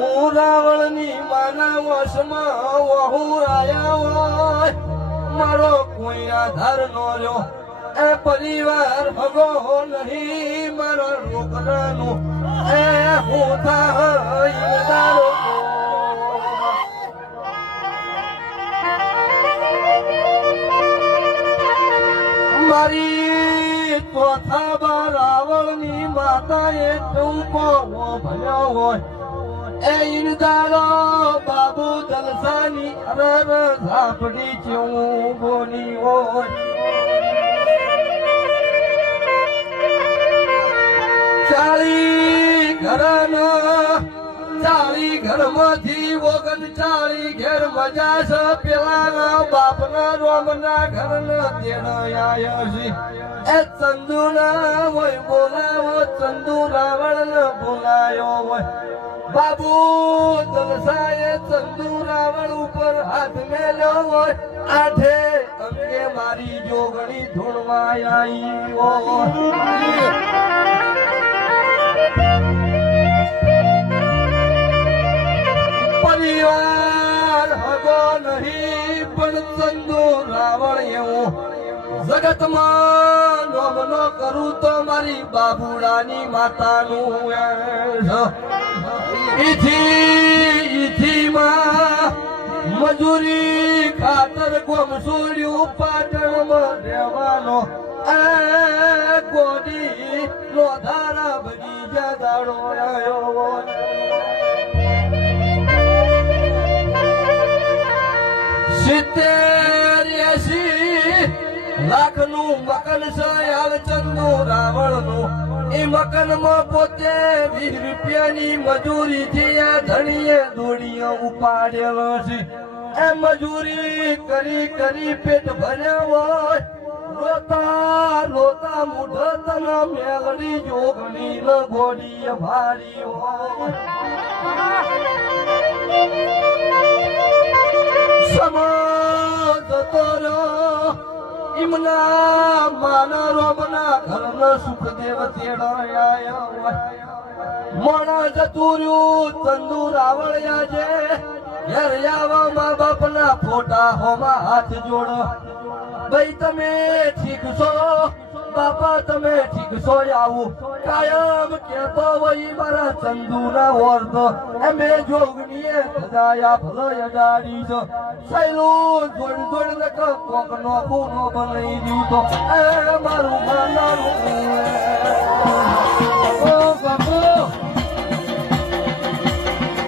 હું રાવણની માના વશમાં વહુરાયા હોય, મારો કોઈ આધાર નો રહ્યો એ પરિવાર ભગો નહીં, મારા રોકડાનું એ હું થાય મારી ચોથા બાર રાવણની માતા એ ટૂંકો ભર્યો હોય એ ઈરદારો બાબુ દલસાની અરર ઝાપડી જેવું બોની હોય, ચાળી ઘરમાંથી ઓગણ ચાળી ઘેર મજા છે, પેલા બાપના રોમના ઘરના તેડાયા છે એ ચંદુ ના હોય બોલાવો, ચંદુ રાવણ બોલાયો હોય, બાબુ દલસાએ ચંદુ રાવણ ઉપર હાથ મેલ્યો હોય, આઠે અંગે મારી જોગણી ધૂળમાં આવી હોય, પરિવાર હગો નહીં પણ ચંદુ રાવણ એવું જગતમાં નોમનો કરું તો મારી બાબુડાની માતાનું ઈથી માં મજૂરી ખાતર ગોમ છોડ્યું પાટણમાં રહેવાનો એ ગોડી નો ધારા બની જદાડો આવ્યો, 70-80 લાખનું મકન છે ચંદુ રાવણનું, એ મકનમાં પોતે 20 રૂપિયાની મજૂરી થી ધણીએ દોડીએ ઉપાડેલો છે, એ મજૂરી કરી કરી પેટ ભર્યા હોય, રોતા રોતા મુઢ તના મેલડી જોગણી લગોડી ભારી હોય, ઇમના માના રોમના ઘરના સુખદેવ તેડાયા હોય, મોણા જતુર્યું ચંદુ રાવળિયા છે, ઘેર આવા મા બાપના ફોટા હોમાં હાથ જોડો, ભાઈ તમે ઠીક છો બાપા, તમે ઠીક છો, આવું કાયમ કેતો હોય મારા ચંદુ ના વર્તો એમે જોગણીએ સજાયા ભલે ગાડી છો, સૈલું જોડ જોડ ને કોક નો ખૂનો બનાવી દીધો એ મારું માનારું